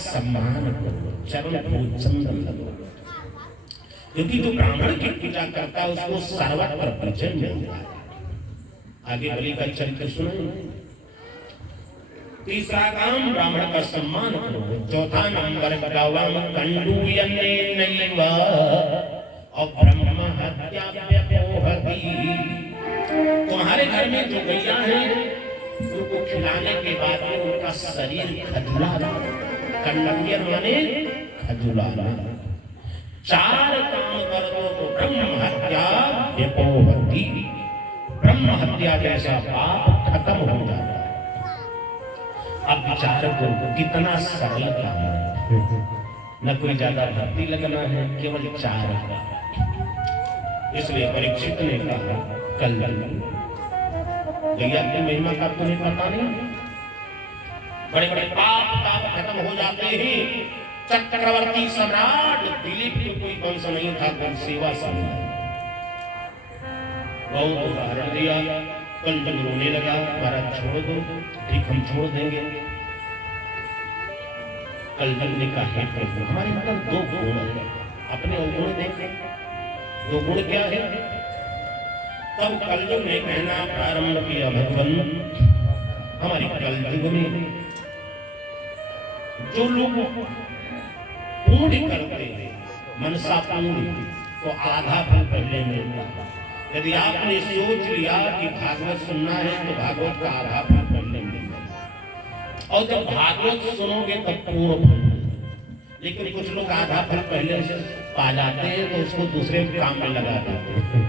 सम्मान करो, चरण को चंदन लगो, क्योंकि जो ब्राह्मण की पूजा करता है उसको सर्वत्र परिचय मिलता है। आगे बलि का चरित्र सुनो। तीसरा काम ब्राह्मण का सम्मान करो। चौथा नंबर गवाम कंडूयने नैवा और ब्रह्म हत्या व्यपोहति। तुम्हारे घर में जो गैया है उनको खिलाने के बाद में उनका शरीर खजुलाना, कंडूयन माने खजुलाना। चार काम कर दो तो ब्रह्म हत्या व्यपोहति, ब्रह्म हत्या जैसा पाप खत्म हो जाता है। अब विचार करो कितना सरल काम है, न कोई ज्यादा भक्ति लगना है, केवल चार का। इसलिए परीक्षित ने कहा कल गैया की महिमा का तुम्हें पता नहीं, बड़े बड़े पाप ताप खत्म हो जाते हैं। चक्रवर्ती सम्राट दिलीप को कोई वंश नहीं था, कोई सेवा समझा, बहुत उदाहरण दिया। कल जब रोने लगा महाराज छोड़ दो, ठीक हम छोड़ देंगे। कल जब ने कहा हे प्रभु हमारे अंदर दो गुण है, अपने अवगुण देखें, दो गुण क्या है। तब कलयुग ने कहना प्रारंभ किया भगवान, हमारी कलयुग में जो लोग पूर्ण करते हैं मनसा पूर्ण, तो आधा फल पहले मिलता है। यदि आपने सोच लिया कि भागवत सुनना है तो भागवत का आधा फल पहले मिलेगा, और जब भागवत सुनोगे तब पूर्ण फल। लेकिन कुछ लोग आधा फल पहले से पा जाते हैं तो उसको दूसरे काम में लगा देते हैं,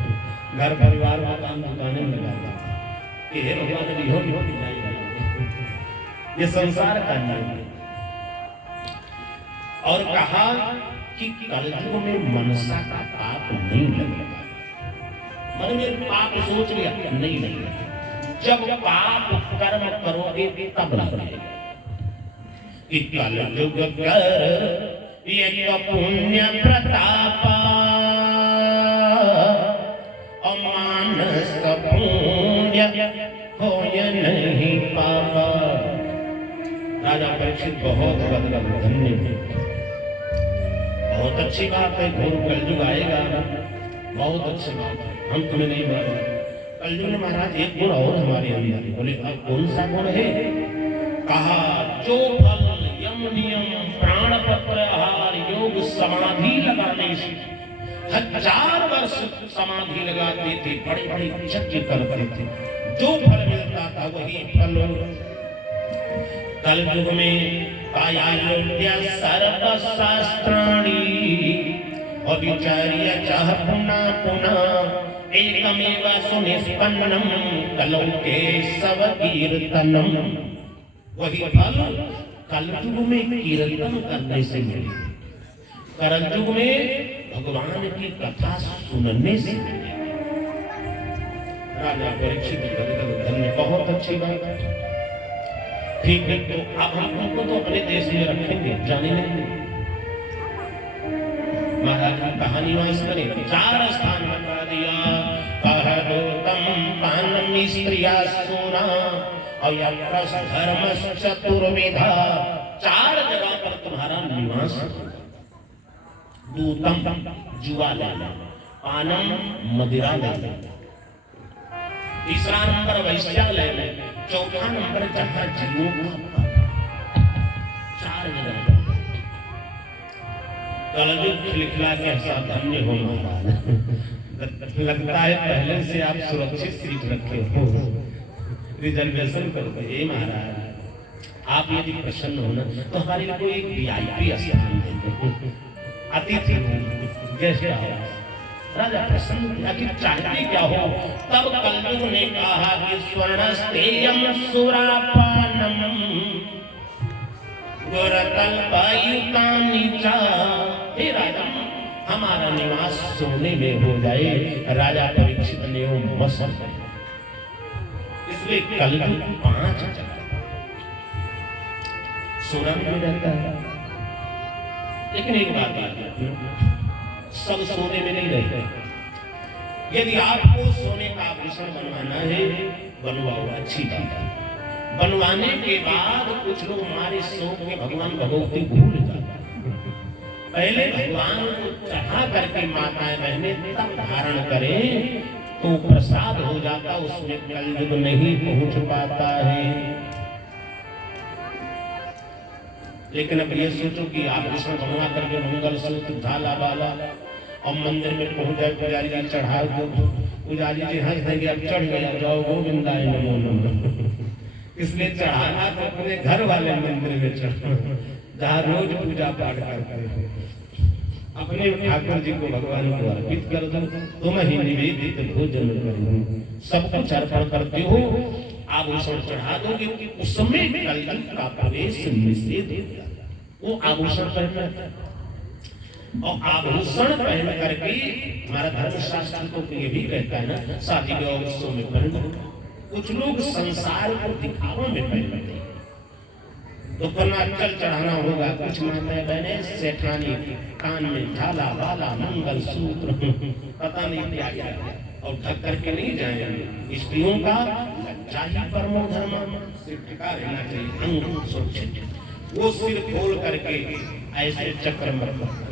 घर परिवार का काम दुकानें में लगा देते हैं कि हे भगवान अभी हो ये संसार का नियम है। और कहा कि कलयुग में मनसा का पाप नहीं लगेगा। मन में पाप सोच लिया नहीं लगेगा, जब पाप कर्म करोगे तब लगेगा। कलयुग कर ये पुण्य प्रताप अमानस पुण्य होय नहीं पापा। राजा परीक्षित बहुत बदला धन्य है, बहुत अच्छी बात है, घोर कलयुग आएगा, बहुत अच्छी बात है, हम तुम्हें नहीं माने। कलयुग में महाराज एक गुण और हमारे अंदर, बोले कौन सा गुण है। कहा जो फल यम नियम प्राण पत्र आहार योग समाधि लगाने से 1000 वर्ष समाधि लगाते थे, बड़े बड़े यज्ञ करते थे, जो फल मिलता था वही फल कलयुग में कायालोड्य सर्व शास्त्राणि अविचार्य चाह पुनः पुनः एकमेव सुनिष्पन्नम कलौ केशव कीर्तनम। वही फल कलयुग में कीर्तन करने से मिले, कलयुग में भगवान की कथा सुनने से मिले। राजा परीक्षित धन्य, बहुत अच्छी बात है। ठीक है, तो अब हम उनको तो अपने देश में रखेंगे, जाने नहीं। महाराज की कहानी वहां करे 4 स्थान बता दिया। कह दो तम पान मिस्त्रिया सोना और धर्म चतुर्विधा। 4 जगह पर तुम्हारा निवास। दूतम जुआ ले लो, पानम मदिरा ले लो, तीसरा नंबर वैश्या ले ले, चौथा नंबर जहां जीवों का 4 जगह। कलयुग खिलखिला के ऐसा धन्य हो महाराज, लगता है पहले से आप सुरक्षित सीट रखे हो, रिजर्वेशन कर दो। महाराज आप यदि प्रसन्न होना तो हमारे लिए कोई एक वीआईपी स्थान दे दो, अतिथि गेस्ट हाउस। राजा प्रसन्न, आखिर चाहते क्या हो। तब कलयुग ने कहा कि स्वर्णस्तेयम सुरापानम गुरकल्पयुतानि च। हे राजा हमारा निवास सोने में हो जाए। राजा परीक्षित ने मस्त, इसलिए कलयुग 5 जगह सोना में रहता है। लेकिन एक बात याद रखना, सब सोने में नहीं रहते। यदि आपको सोने का आभूषण बनवाना है बनवाओ, अच्छी बात है, बनवाने के बाद कुछ लोग हमारे शौक में भगवान भगवती भूल जाते। पहले भगवान को चढ़ा करके माताएं बहनें तब धारण करें तो प्रसाद हो जाता, उसमें कलयुग नहीं पहुंच पाता है। लेकिन अब ये सोचो कि आभूषण बनवा करके मंगल सूत्र झाला वाला और मंदिर में पहुंच जाए, पुजारी जी चढ़ा दो, पुजारी जी हंस देंगे अब चढ़ गया, जाओ गोविंदाय नमो नमः। इसलिए चढ़ाना तो अपने घर वाले मंदिर में चढ़ाना जहाँ रोज पूजा पाठ करते हैं। अपने ठाकुर जी को भगवान को अर्पित कर दो, तुम ही निवेदित भोजन करो, सब कुछ अर्पण करते हो, आभूषण चढ़ा दोगे कि उसमें कलयुग का प्रवेश निषेध होगा। वो आभूषण पहनना और आभूषण पहन करके हमारा धर्मशास्त्र तो ये भी कहता है ना, शादी के उत्सव में पहनो। कुछ लोग संसार को दिखावा में पहनते हैं, तो करना चल चढ़ाना होगा। कुछ माताएं बहने सेठानी कान में झाला वाला मंगल सूत्र पता नहीं क्या क्या और ढक करके नहीं जाएंगे। स्त्रियों का लज्जा ही परमो धर्म, सिर ढका रहना चाहिए, अंग सुरक्षित। वो सिर खोल करके ऐसे चक्र में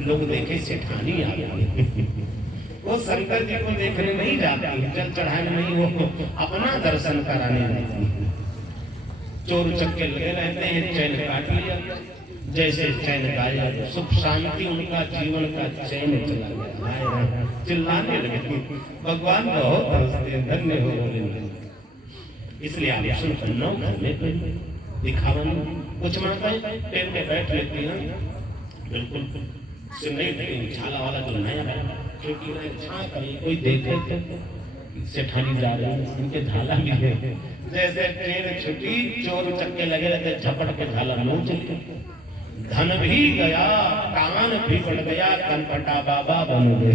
लोग देखे सेठानी आ गई। वो शंकर जी को देखने नहीं जाती, जल चढ़ाने नहीं, वो अपना दर्शन कराने जाती है। चोर चक्के लगे रहते हैं, चैन काट लिया, जैसे चैन गाया, सुख शांति उनका जीवन का चैन चला गया। चिल्लाने लगे भगवान बहुत हंसते, धन्य हो गोविंद। इसलिए आभूषण पहनो, घर में पहनो, दिखावा नहीं। कुछ माताएं ट्रेन में बैठ लेती हैं, बिल्कुल से नहीं देखेंगे झाला वाला जो नया है, क्योंकि कोई देखे तो सेठानी जा रहे हैं, उनके झाला भी है। जैसे ट्रेन छुट्टी, चोर चक्के लगे रहते, झपट के झाला नोच लेते। धन भी गया, कान भी बढ़ गया, कनपटा बाबा बन गए।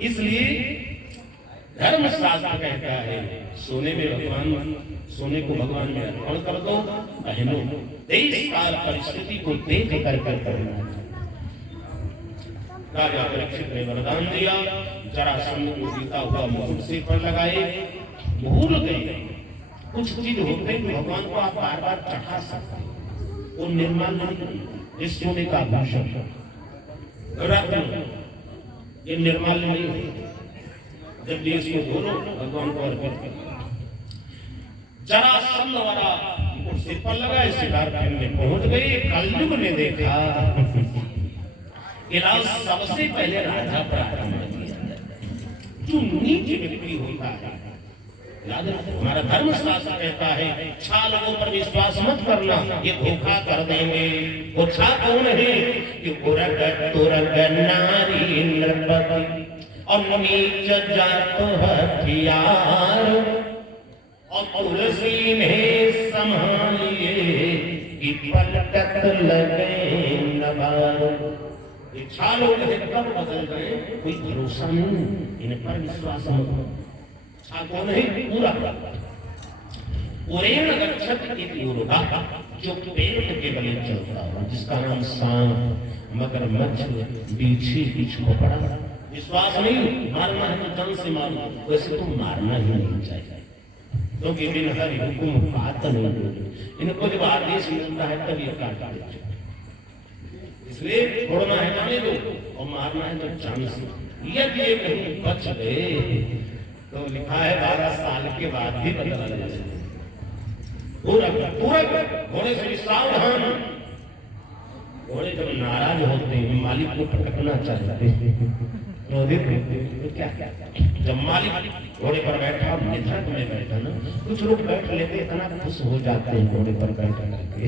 इसलिए धर्मशास्त्र कहता है सोने में भगवान, सोने को भगवान में अर्पण कर दो, बहनों देश काल परिस्थिति को देख कर करना। राजा परीक्षित ने वरदान दिया, जरासंध को जीता हुआ मुकुट सिर पर लगाए। भूल गए कुछ चीज होते हैं भगवान को आप बार बार चढ़ा सकते, वो निर्माण नहीं। इस सोने का आभूषण रत्न ये निर्माल्य नहीं है। जब ये इसको धो भगवान को अर्पित कर, जरासंध वाला सिर पर लगा, सिद्धार्थ में पहुंच गई। कलयुग ने देखा इलाज सबसे पहले राजा पर आक्रमण किया, जो नीच व्यक्ति होता है। याद रखो हमारा धर्मशास्त्र कहता है छालों पर विश्वास मत करना, ये धोखा कर देंगे। वो छा कौन है? ये तुरग नारी नृपति और नीच जात हथियार, और तुलसी ने संभालिए कि पलटत लगे नवार। ये छालों कब बदल गए कोई भरोसा नहीं, इन पर विश्वास मत। कौन है? पूरा उरेण गच्छत इति उरुगा, जो पेट के बले चलता हो, जिसका नाम सांप, मगरमच्छ, बिच्छी, बिच्छू पड़ा। विश्वास नहीं, मारना है तो जंग से मारो, वैसे तो मारना ही नहीं चाहिए, क्योंकि बिन हरि हुकुम बात नहीं। इनको जब आदेश मिलता है तब ये काट देते, इसलिए छोड़ना है जाने दो और मारना है तो चांस। यदि ये कहीं बच गए तो लिखा है 12 साल के बाद भी बदला जाएगा। पूरा घोड़े से सावधान। घोड़े जब नाराज होते हैं, मालिक को पटकना चाहते हैं, क्रोधित होते हैं, तो क्या जब मालिक घोड़े पर बैठा, निधक में बैठा ना, कुछ लोग बैठ लेते, इतना खुश हो जाते हैं घोड़े पर बैठ करके,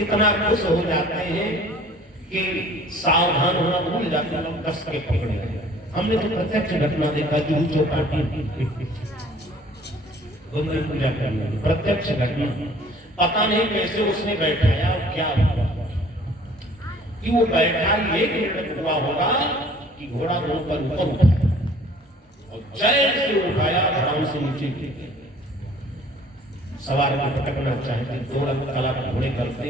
इतना खुश हो जाते हैं कि सावधान होना भूल जाते हैं, लोग कस के पकड़े। हमने तो प्रत्यक्ष घटना देखा, जूहू चौपाटी पूजा करने, प्रत्यक्ष घटना। पता नहीं कैसे उसने बैठाया और क्या हुआ, कि वो बैठा ये हुआ होगा कि घोड़ा को ऊपर उठाया और जय से उठाया, आराम से नीचे गिर। सवार को पटकना चाहते, दो कला घोड़े करते।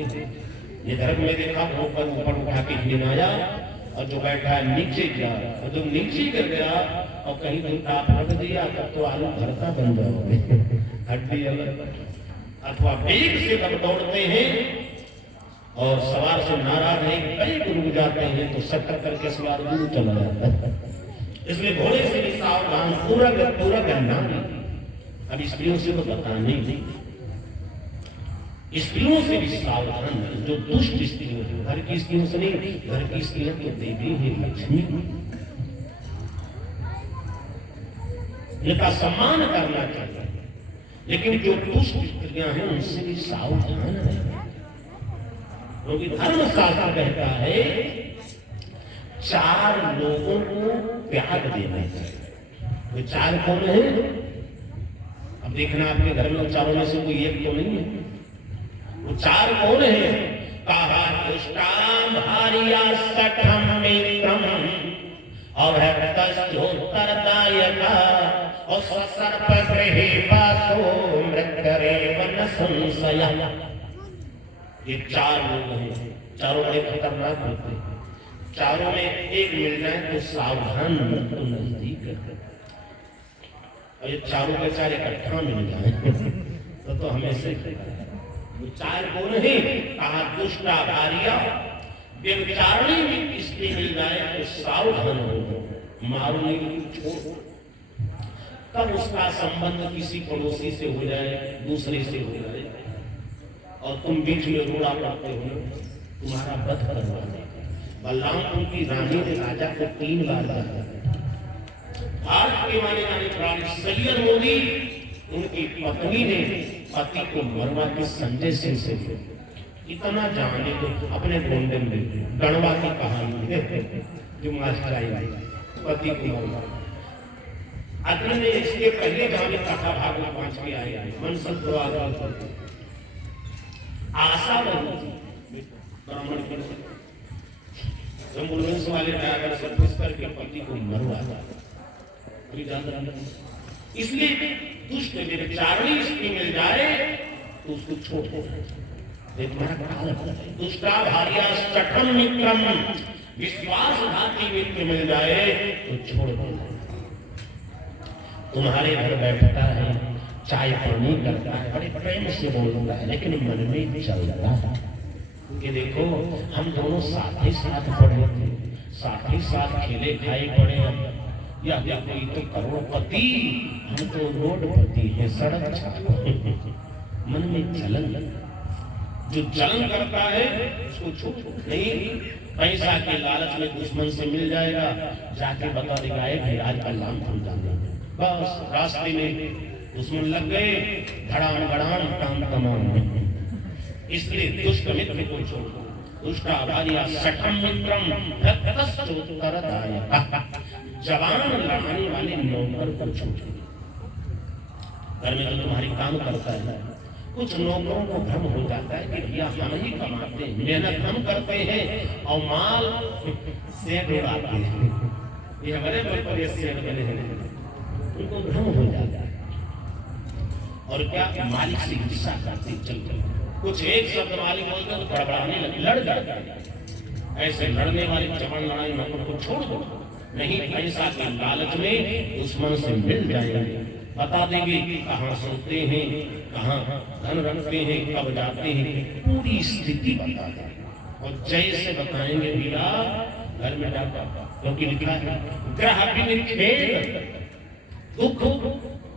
ये धर्म में देखा, ऊपर उठा के हिलाया, और जो बैठा है नीचे गिरा, और जो नीचे गिर गया और कहीं कहीं ताप रख दिया तब तो आलू भरता बन जाओगे, हड्डी अलग। अथवा वेग से तब दौड़ते हैं और सवार से नाराज है, कई रुक जाते हैं तो सटक करके सवार दूर चला जाता है। इसलिए घोड़े से भी सावधान, पूरा पूरा गन्ना। अब स्त्रियों से तो बता नहीं, स्त्रियों से भी सावधान, जो दुष्ट स्त्रियों है, घर की स्त्रियों से नहीं, घर की स्त्रियों तो देवी है, लक्ष्मी, इनका सम्मान करना चाहिए। लेकिन जो दुष्ट स्त्रियां हैं उनसे भी सावधान है, क्योंकि धर्म शास्त्र कहता है 4 लोगों को त्याग देना चाहिए। वो 4 कौन है? अब देखना आपके घर में चारों में से कोई एक तो नहीं है। वो 4 कौन है? कहा दुष्टाम भारिया सठम मित्रम और उत्तरदायका और सर्प गृहे वासो मृत्यरेव न संशय। ये 4 लोग हैं, चारों बड़े खतरनाक होते हैं। चारों में एक मिल जाए तो सावधान, तो नजदीक है, और ये चारों के 4 इकट्ठा मिल जाए तो हमेशा 4 कौन है? कहा दुष्टा भारिया, व्यभिचारिणी भी स्त्री मिल जाए तो सावधान हो, मारने की छोड़। तब उसका संबंध किसी पड़ोसी से हो जाए, दूसरे से हो जाए, और तुम बीच में रोड़ा पड़ते हो, तुम्हारा वध करवाने। बलरामपुर की रानी ने राजा को 3 बार कहा। भारत के माने जाने प्राणी सैयद मोदी, उनकी पत्नी ने पति को मरवा के संजय सिंह से इतना जाने को अपने गोंडे में गणवा की कहानी जो मास्टर आई, पति को मरवा। अग्नि ने इसके पहले जाने कथा भागवत 5 के आए मन सत्वाद आशा ब्राह्मण के वाले ड्राइवर छत्तीसगढ़ के पति को मरवा। इसलिए दुष्ट व्यभिचारिणी स्त्री मिल जाए तो उसको छोड़ दो। दुष्टा भार्या सठम मित्रम, विश्वासघाती मित्र मिल जाए तो छोड़ दो। तुम्हारे घर बैठता है, चाय पानी करता है, बड़े प्रेम से बोलता है, लेकिन मन में चलता है कि देखो हम दोनों साथ ही साथ पढ़े थे, साथ ही साथ खेले खाए पड़े, या कोई तो करोड़पति, हम तो रोडपति है, सड़क छापे। मन में जलन, जो जलन करता है उसको छोड़ो नहीं। पैसा के लालच में दुश्मन से मिल जाएगा, जाके बता देगा भाई आज का लाम खुल जाने, बस रास्ते में दुश्मन लग गए, धड़ाम गड़ाम काम तमाम। इसलिए दुष्ट मित्र को छोड़ो। दुष्टा भार्या सठम मित्रम उत्तरदायका, जवान लड़ाने वाले नौकर को छोड़ो। घर में जो तुम्हारी काम करता है, कुछ नौकरों को भ्रम हो जाता है कि भैया हम ही कमाते हैं, मेहनत हम करते हैं और माल से उड़ाते हैं, ये हमारे बड़े से बने हैं, उनको भ्रम हो जाता है। और क्या मालिक से हिस्सा करते चलते, कुछ एक शब्द मालिक बोलते तो बड़बड़ाने लगे, लड़ जाते हैं। ऐसे लड़ने वाले जवान लड़ाई नौकर को छोड़ दो, नहीं पैसा के लालच में दुश्मन से मिल जाएंगे, बता देंगे कहाँ सोते हैं, कहाँ धन रखते हैं, कब जाते हैं, पूरी स्थिति बता देंगे। और जैसे बताएंगे भैया घर में डाका, क्योंकि लिखा है ग्रह बिन खेद दुख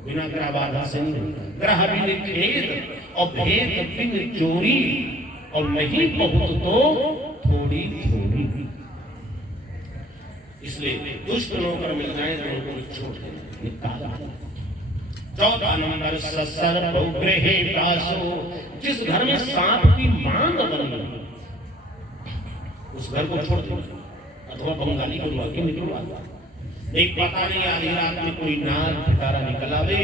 बिना ग्रह बाधा से नहीं, ग्रह बिन खेद और भेद बिन चोरी, और नहीं बहुत तो थोड़ी थोड़ी। इसलिए दुष्ट नौकर मिल जाए तो उनको छोड़ देना। 14 नंबर सर्प गृहे दासो, जिस घर में सांप की मांग बनी उस घर को छोड़ दो, अथवा बंगाली को लौकी निकलवा। एक पता नहीं आधी रात में कोई नाग ठिकारा निकल आवे,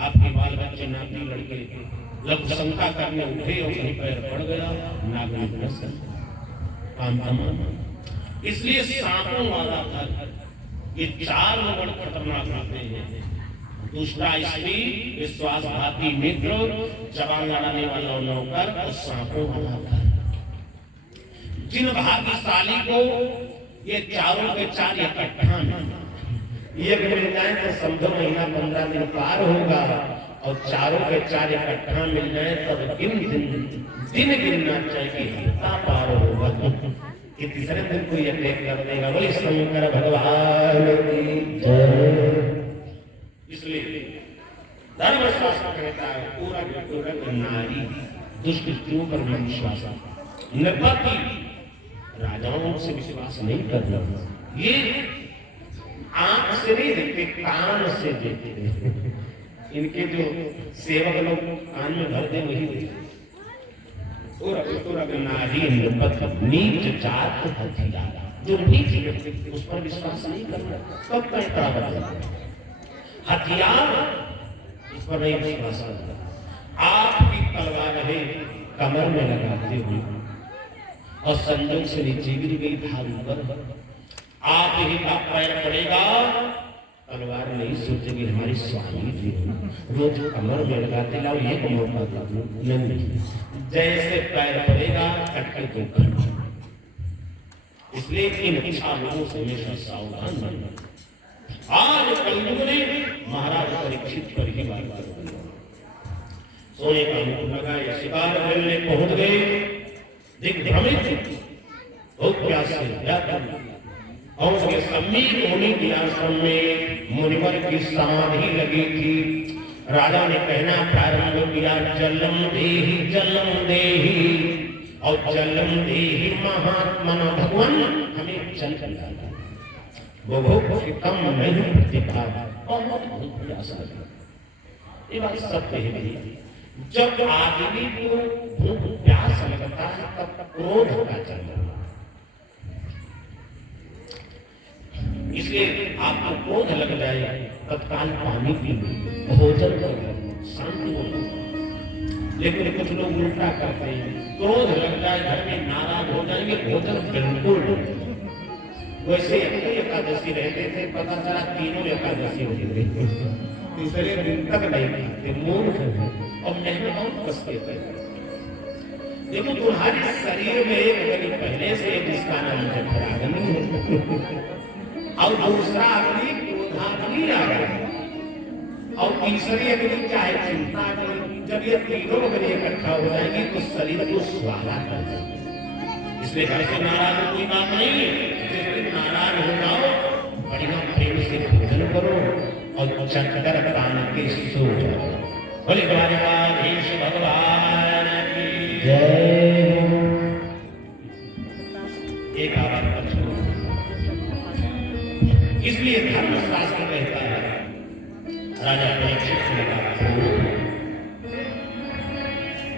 आपके बाल बच्चे नाती लड़के लघु शंका करने उठे और कहीं पैर पड़ गया, नाग ने काम तमाम। इसलिए सांपों वाला घर, ये 4 लोग बड़े खतरनाक होते हैं। दूसरा स्त्री, विश्वासघाती मित्र, जवान लड़ाने वाला नौकर और सांपों वाला घर। जिन भाग्यशाली को ये चारों के चार इकट्ठा एक मिल जाए तो समझो महीना 15 दिन पार होगा, और चारों के चार इकट्ठा मिल जाए तब दिन गिनना चाहिए हफ्ता पार होगा। कि तीसरे दिन को ये टेक कर देगा, बोले शंकर भगवान की जय। इसलिए धर्मशास्त्र कहता है पूरा नारी दुष्ट स्त्रियों पर विश्वास, नृपति राजाओं से विश्वास नहीं करना। ये आंख से नहीं देखते, कान से देखते। इनके जो सेवक लोग कान में भर दे वही देखते। नारी नृपति नीच जात हथियार, जो नीच व्यक्ति उस पर विश्वास नहीं करना, कब कहता हथियार इस पर नहीं विश्वास करना। आपकी तलवार है कमर में लगाते हुए और संजोग से नीचे गिर गई भारी पर, आप ही का पैर पड़ेगा, तलवार नहीं सोचेगी हमारी स्वामी जी रोज कमर में लगाते लाओ ये मौका नहीं, जैसे पैर पड़ेगा कटके तो खड़ा। इसलिए इन अच्छा लोगों से हमेशा सावधान रहना। आज कलयुग ने महाराज परीक्षित पर ही बात कर सोने का मुकुट लगाए शिकार करने पहुंच गए, दिग्भ्रमित भूख प्यास से व्याकुल, और उसके समीप होने के आश्रम में मुनिवर की समाधि लगी थी। राजा ने कहना प्रारंभ किया जलम देहि, और जलम देहि महात्मन, भगवान हमें जल कर वो भूख कम नहीं प्रतिभा, बहुत प्यासा है। ये बात सत्य है। जब आदमी को भूख प्यास लगता है तब क्रोध का जन्म, इसलिए आपको क्रोध लग जाए तत्काल पानी पी लो, भोजन करो, शांति हो। लेकिन कुछ लोग उल्टा करते हैं, क्रोध लग जाए घर में नाराज हो जाएंगे, भोजन बिल्कुल नहीं। वैसे एकादशी रहते थे, पता चला तीनों एकादशी हो गई, तीसरे दिन तक नहीं खाते, मूर्ख और मेहनत बहुत कसते थे। देखो तुम्हारे शरीर में एक अग्नि पहले से जिसका नाम है परागनी और दूसरा अग्नि क्रोधाग्नि आ गया, और तीसरी अग्नि क्या है चिंता अग्नि। जब ये तीनों अग्नि इकट्ठा हो जाएगी तो शरीर को स्वाहा कर देगी। इसलिए घर से नाराज कोई बात नहीं है, नाराज हो जाओ बढ़िया प्रेम से भोजन करो और चक्कर कान के सो जाओ। बोले द्वारकाधीश भगवान की जय। एक आवाज इसलिए धर्मशास्त्र कहता है राजा परीक्षित ने कहा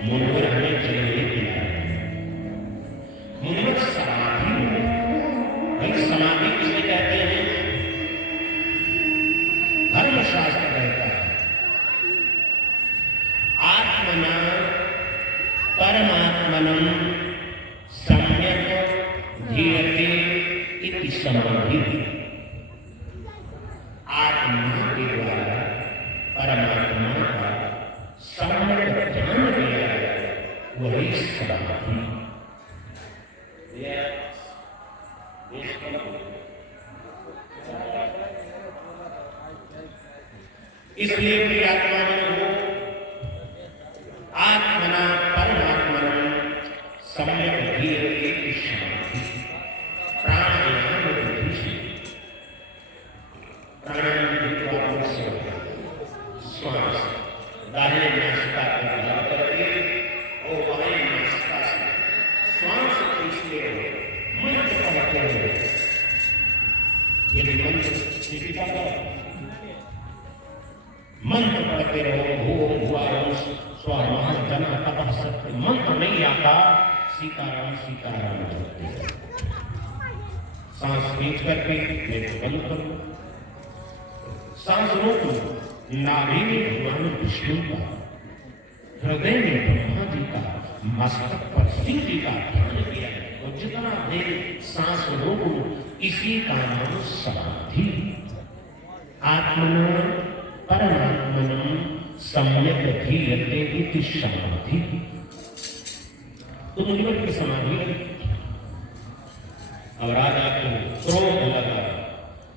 मुनिवर हमें चलने दिया। मुनिवर समाधि, भाई समाधि किसे कहते हैं? धर्मशास्त्र कहता है आत्मना परमात्मनं सम्यक धीयते इति समाधि। आत्मा के द्वारा परमात्मा का सम्यक ध्यान किया वही समाधि। इसलिए कि आत्मना परमात्मना सम्यक धीयते समाधि। प्राणायाम श्वास दाहिने नासिका को बंद करके और बाएं नासिका से श्वास खींचते हुए मंत्र पढ़ते हुए, यदि मंत्र पढ़ते रहो भूम भुवः स्वः जन तपः सत्य, मंत्र नहीं आता सीताराम सीताराम बोलते हैं। सांस खींच करके पेट बंद करो, सांस रोको। नाभि में भगवान विष्णु का, हृदय में ब्रह्मा जी का, मस्तक पर शिव जी का ध्यान किया है। और जितना देर सांस रोको इसी का नाम समाधि। आत्मना परमात्मनं सम्यक धीयते इति समाधि। तो मुनिवर की समाधि अब राजा को क्रोध लगा।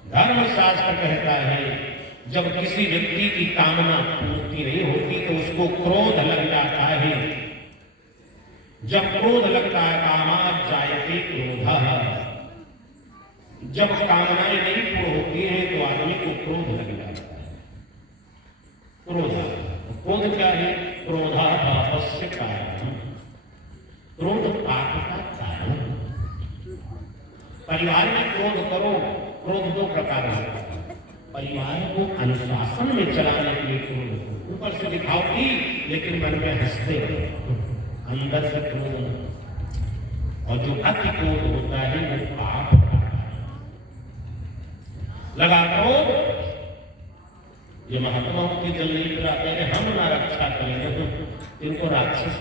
धर्मशास्त्र कहता है जब किसी व्यक्ति की कामना पूर्ति नहीं होती तो उसको क्रोध लग जाता है। जब क्रोध लगता है कामात् जायते क्रोधः, जब कामनाएं नहीं पूर्ण होती हैं तो आदमी को क्रोध लग जाता है। क्रोध क्या है? क्रोधा पापस्य कारण, क्रोध पाप का कारण। परिवार में क्रोध करो, क्रोध दो प्रकार का, परिवार को अनुशासन में चलाने के लिए क्रोध, ऊपर से दिखावटी लेकिन मन में हंसते रहो, अंदर से क्रोध। और जो अति क्रोध होता है वो पाप लगा। क्रोध ये महात्माओं की जल्दी पर आते हैं, हम ना रक्षा करेंगे इनको राक्षस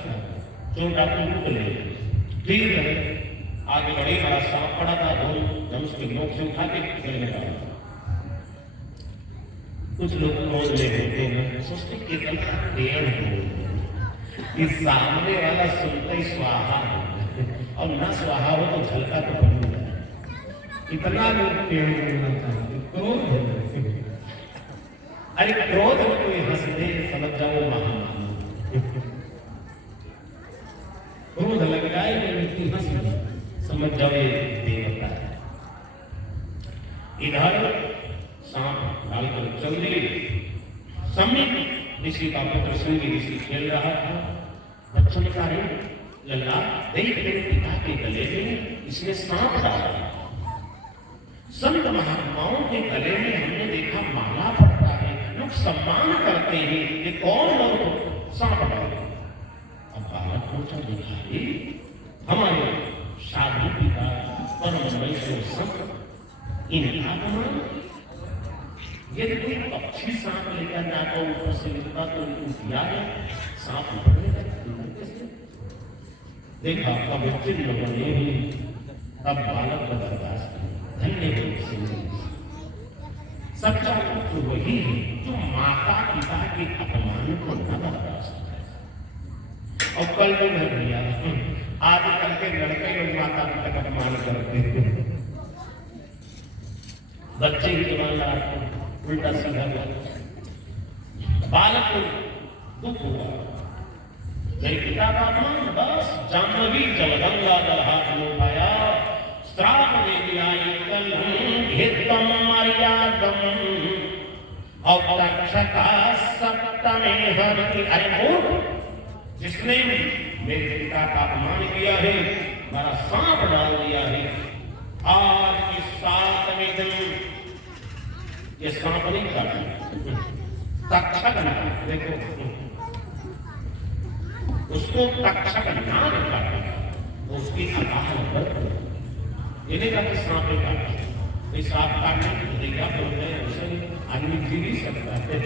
चोट आप लूट ले। ठीक है, आगे बढ़े, बड़ा सांप पड़ा था, धनुष की नोक से उठा के खेलने लगा। कुछ लोग क्रोध ले होते हैं, सोचते कितना देर हो, इस सामने वाला सुनते ही स्वाहा और ना स्वाहा हो तो झलका तो बन जाए। इतना लोग पेड़ क्रोध है। अरे क्रोध में कोई हंसते समझ जाओ महान, क्रोध लग जाए व्यक्ति हंस समझ जाओ ये देवता है। इधर सांप डालकर चल दिए। समीप ऋषि का पुत्र सिंह ऋषि खेल रहा था। बच्चों ने कहा लल्ला देख मेरे पिता के गले में इसने सांप डाला। संत महात्माओं के गले में हमने देखा माला पड़ता है, लोग सम्मान करते हैं, ये कौन लोग सांप डाले? अब बालक पूछा, दिखाई हमारे साधु पिता परम वैष्णव संत इनका अपमान। यदि कोई पक्षी सांप लेकर जाता ऊपर से लिखता तो उनको दिया है सांप पकड़ेगा। देखा कब चिन्ह बने ही तब बालक का बर्दाश्त धन्य सच्चा पुत्र वही है जो माता पिता के अपमान को न बर्दाश्त करे। और कल जो है भैया आजकल के लड़के लोग माता पिता का अपमान करते हैं, बच्चे ही जवान उल्टा सीधा बालक को दुख हुआ, मेरे पिता का अपमान। बस जाह्नवी जलगंगा जल हाथ में उठाया, श्राप दे दिया हितम मर्यादम और तक्षका सप्तमे हरि। अरे मूर्ख, जिसने मेरे पिता का अपमान किया है, मेरा सांप डाल दिया है, आज की 7वें दिन ये सांप नहीं काटा, तक्षक नाम, देखो उसको तक्षक नाम काटा, उसकी अकाल मृत्यु। ये नहीं कहा सांप ने काटा, कोई सांप काटने की देखा तो उसे आदमी जी नहीं सकता है।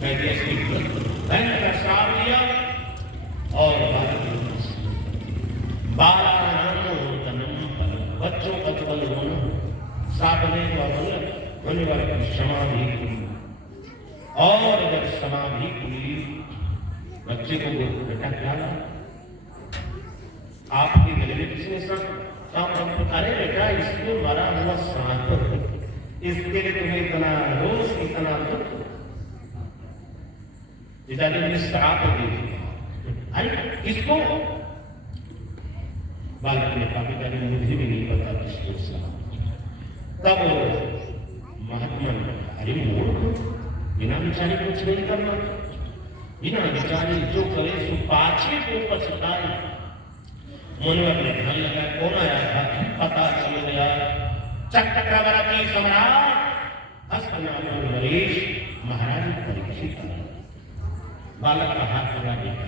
मैंने का सांप लिया और बच्चों का बल होना, सांप ने होने वाले की समाधि की, और जब समाधि की बच्चे को बेटा डाला, आपके गले में किसने सांप? अरे बेटा इसको मरा हुआ सांप, इसके लिए तुम्हें इतना रोष इतना दुख, पिताजी ने श्राप दे दिया। अरे किसको? बालक ने कहा पिताजी मुझे भी नहीं पता किसको श्राप। तब महात्मा ने कहा अरे मूर्ख, बिना विचारे कुछ नहीं करना, बिना विचारे जो करे सो पाछे को पछताए। मन में अपने ध्यान लगा, कौन आया था पता चल गया, चक्रवर्ती सम्राट हस्तनापुर नरेश महाराज परीक्षित। बालक का हाथ लगा देखा,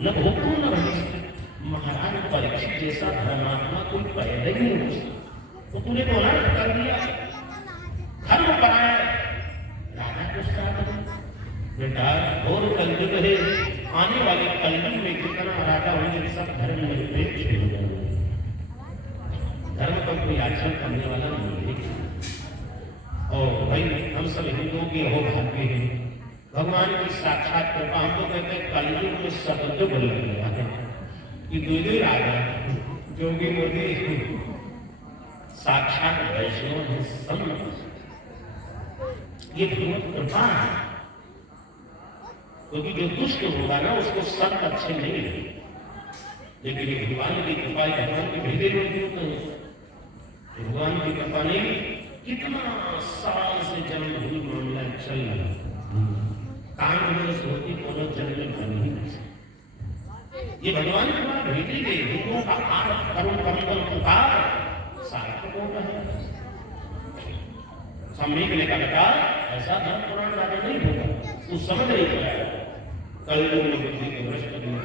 न भूखू न भविष्य, महाराज परीक्षित जैसा धर्मात्मा कोई पैदा ही नहीं हो सकता, तो तूने तो अनर्थ कर दिया, धर्म पराया। राजा को साथ बेटा घोर कलयुग है, आने वाले कलयुग में जितना राजा होंगे सब धर्म निरपेक्ष हो जाएंगे, धर्म पर कोई आचरण करने वाला नहीं है। और भाई हम सब हिंदुओं के हो भाग्य हैं, भगवान की साक्षात कृपा। हम तो कहते हैं कलयुग में सतयुग लग गया है कि दो राजा जोगी मोदी साक्षात वैष्णव है, संत। ये भगवत कृपा है, क्योंकि जो दुष्ट होगा ना उसको संत अच्छे नहीं लगेंगे, लेकिन ये भगवान की कृपा, भगवान के भेजे लोग होते हैं। भगवान की कृपा नहीं, कितना साल से जन्मभूमि मामला चल रहा, कान में सोती कोनो जन्म में बन ही नहीं सकती। ये भगवान के द्वारा भेजी गई हिंदुओं का 8 करोड़ कंदन पुकार सार्थक हो रहा है। सम्यक ने कहा ऐसा धर्म पुराण राजा नहीं होगा, तू समझ नहीं पाया। कल लोग ने बुद्धि के भ्रष्ट किए,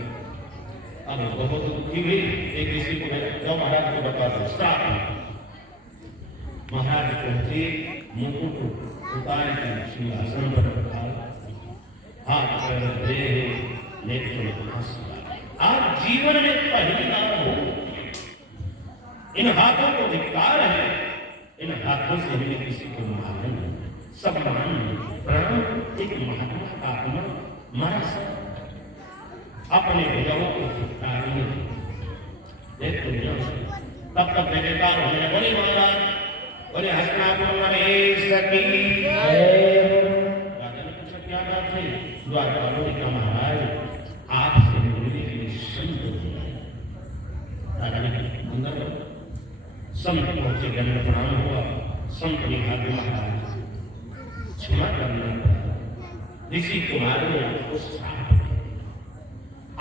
अब बहुत दुखी हुई। एक ऋषि को जो महाराज को बता दो, महाराज पहुंचे, मुकुट उतार के सिंहासन पर रखा, हाथ पैर दे नेत्र आज जीवन में पहली बार हो। इन हाथों को धिक्कार है, इन हाथों से हमें किसी को मारना नहीं। सब मान प्राण एक महात्मा का आत्मा मारा अपने भुजाओं को धिक्कार नहीं। तब तक बेकार होने बोले महाराज, बोले हस्तिनापुर नरेश की। राजा ने पूछा क्या बात है? द्वारपालों ने कहा महाराज आपसे मिलने के लिए संत है। राजा ने अंदर संत पहुंचे, दंड प्रणाम हुआ। संत ने कहा महाराज क्षमा करना, ऋषि कुमार ने उस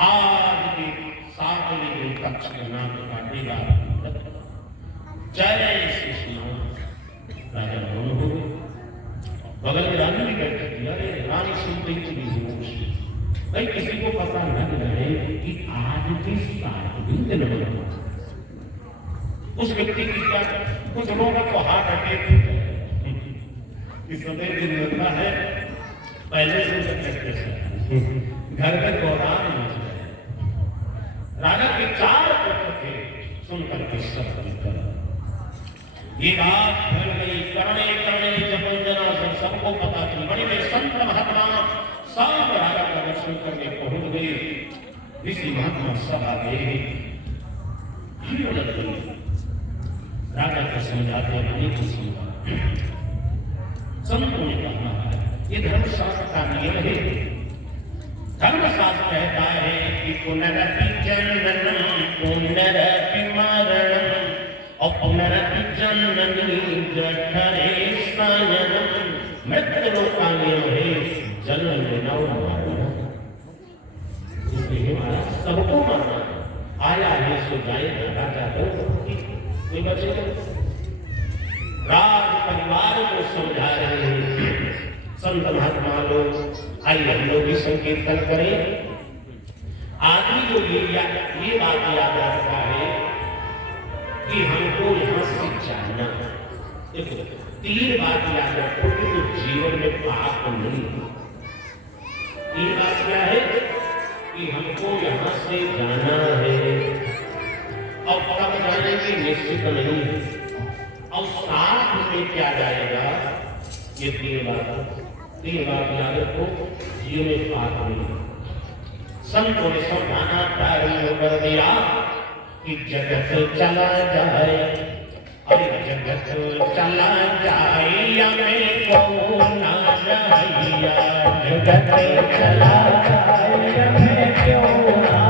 आज के 7वें दिन कक्ष का नाम काटेगा। जय श्री कृष्ण। राजा मौन हो गए। बगल में रानी भी बैठी थी। अरे रानी सुनते ही भाई किसी को पता लग रहे कि आज की 7वें दिन बना। उस व्यक्ति की क्या, कुछ लोगों को हार्ट अटैक इस दिन होता है, पहले से घर में गौरान मच गए। राजा के 4 पुत्र थे, सुनकर के सब ये बात फैल गई। करने करने जपंजना से सबको पता चली। बड़े बड़े संत महात्मा सब राजा का दर्शन करके पहुंच गए। ऋषि महात्मा सब आ गए। राजा को समझाते नहीं कुछ समझा। संतों ने कहा ये धर्मशास्त्र का नियम है। धर्मशास्त्र कहता है कि पुनरपि जननम पुनरपि मरणम और पुनरपि जननी जठरे शयनम। मृत्यु का नियम है जन्म लेना और मरना। इसलिए महाराज सबको मरना आया है सो जाएगा। राजा कोई बचेगा। राज परिवार को समझा रहे हैं संत महात्मा लोग। आइए हम लोग भी संकीर्तन करें। आदमी को ये बात याद रखता है कि हमको यहाँ से जानना। देखो 3 बात याद रखो कि तो जीवन में पाप नहीं। 3 बात क्या है कि हमको यहाँ से जाना है और कब जाएंगे निश्चित नहीं है, और साथ में क्या जाएगा। ये 3 बात याद रखो, जीवन में पाप नहीं। संतों ने समझाना प्रारंभ कर दिया कि जगत चला जाए, अरे जगत चला जाए हमें को ना जाइया। जगत चला जाए हमें क्यों ना